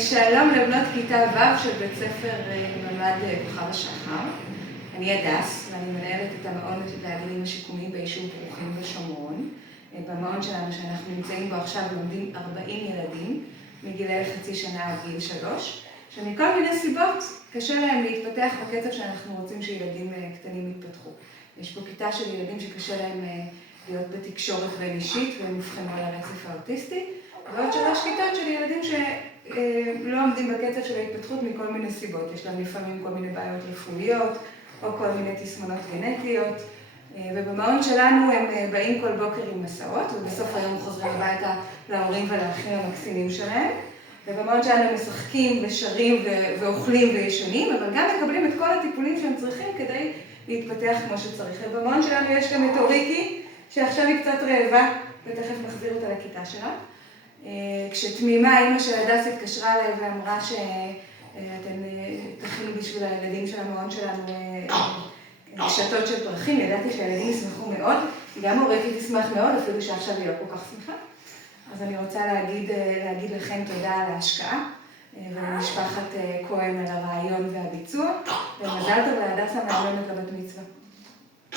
שלום לבנות כיתה ו' של בית ספר ממ"ד כוכב השחר. אני הדס, ואני מנהלת את המעון לגנים השיקומיים ביישוב ברוכין בשומרון. במעון שלנו שאנחנו נמצאים בו עכשיו לומדים 40 ילדים מגילי חצי שנה עד גיל 3, שמכל מיני סיבות קשה להם להתפתח בקצב שאנחנו רוצים שילדים קטנים יתפתחו. יש פה כיתה של ילדים שקשה להם להיות בתקשורת בין אישית והם מבחנו על הרצף האוטיסטי, ועוד 3 כיתות של ילדים שלא עומדים בקצב של ההתפתחות מכל מיני סיבות. יש להם לפעמים כל מיני בעיות רפואיות או כל מיני תסמונות גנטיות. ובמעון שלנו הם באים כל בוקר עם מסעות, ובסוף היום חוזרים הביתה להורים ולאחים המקסימים שלהם. ובמעון שלנו הם משחקים ושרים ואוכלים וישנים, אבל גם מקבלים את כל הטיפולים שהם צריכים כדי להתפתח כמו שצריך. ובמעון שלנו יש גם את אוריקי, שעכשיו היא קצת רעבה, ותכף נחזיר אותה לכיתה שלה. כשתמימה, אמא של הדס התקשרה אליי ואמרה שאתם תכינו בשביל הילדים של המעון שלנו קשתות של פרחים. ידעתי שהילדים ישמחו מאוד, גם אוריקי תשמח מאוד, אפילו שעכשיו היא לא כל כך שמחה. אז אני רוצה להגיד לכם תודה על ההשקעה, ולמשפחת כהן על הרעיון והביצוע, ומזל טוב להדס המהממת לבת מצווה.